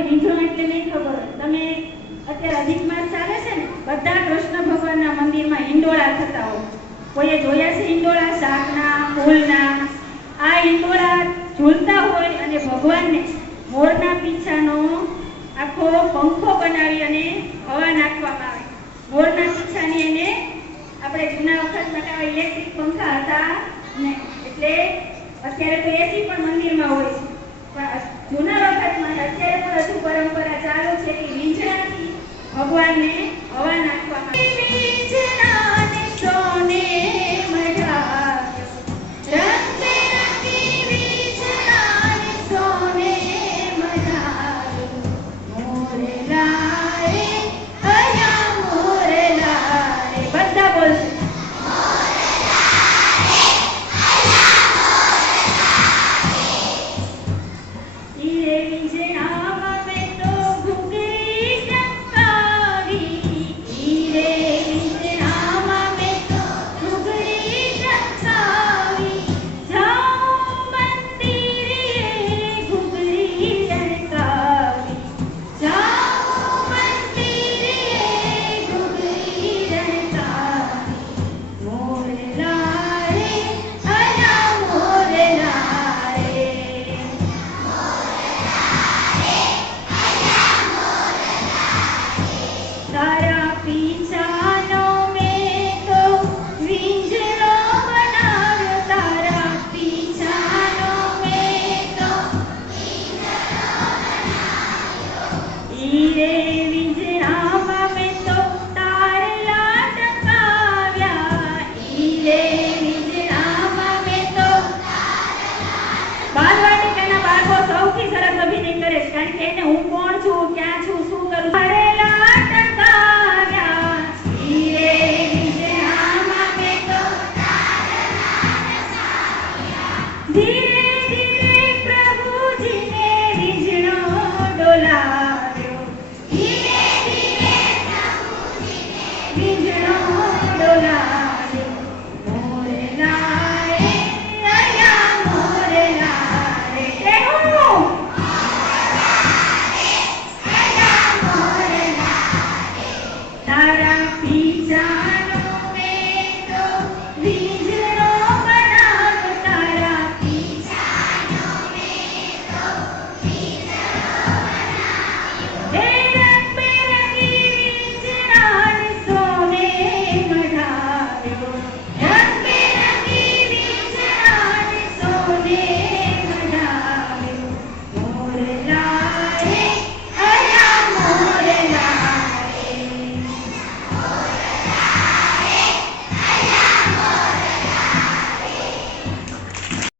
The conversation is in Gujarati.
બાળકોને રીંઝણ એટલે નહીં ખબર હોય. તમે અત્યારે અધિક માસ ચાલે છે ને, બધા કૃષ્ણ ભગવાનના મંદિરમાં હિંડોળા થતા હોય. કોઈએ જોયા છે હિંડોળા? શાકના, ફૂલના. આ હિંડોળા ઝૂલતા હોય અને ભગવાનને મોરના પીછાનો આખો પંખો બનાવી અને હવા નાખવામાં આવે. મોરના પીછાની એને આપણે જૂના વખતમાં કેવા ઇલેક્ટ્રિક પંખા હતા ને, એટલે અત્યારે તો એસી પણ મંદિરમાં હોય છે, પણ જૂના વખતમાં અત્યારે પણ હજુ પરંપરા ચાલુ છે કે રીંછણાથી ભગવાનને હવા નાખવામાં આવે.